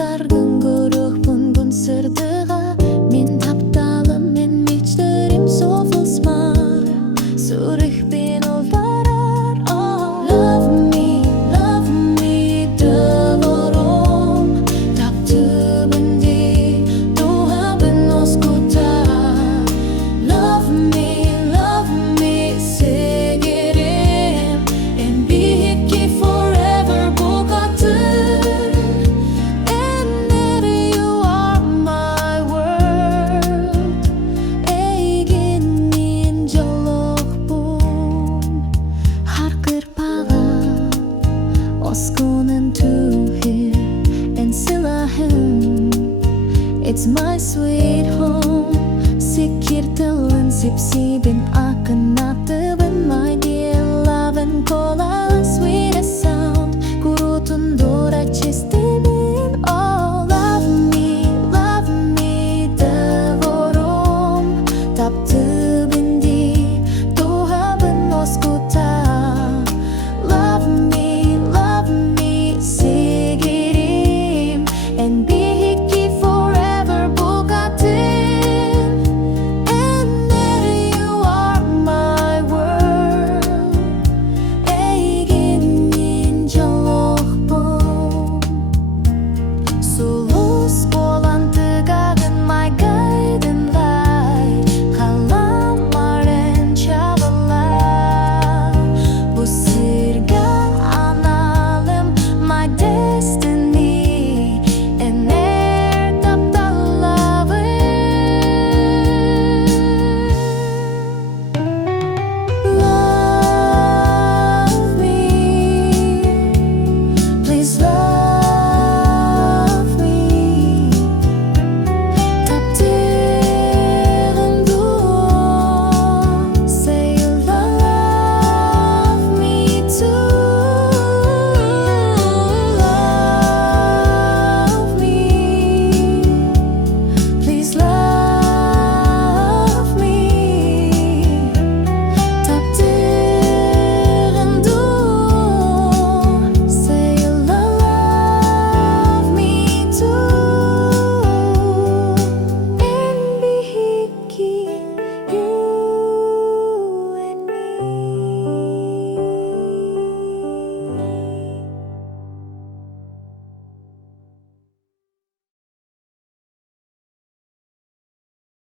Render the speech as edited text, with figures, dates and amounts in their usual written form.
таргын көрөкпүн күн сырдыга. Мен тапталым, мен мечтарым софылсмар. Сурых бен олбарар. Love me, довором. Таптыбынди, туабын оскута. Love me, сегерем. Эн бийикки forever букатын. And you are my world. Эйген мен жолокпун. Har кырпага оскунун тухир. And сылахым. It's my sweet home. Sikir tılın sipsibin akına.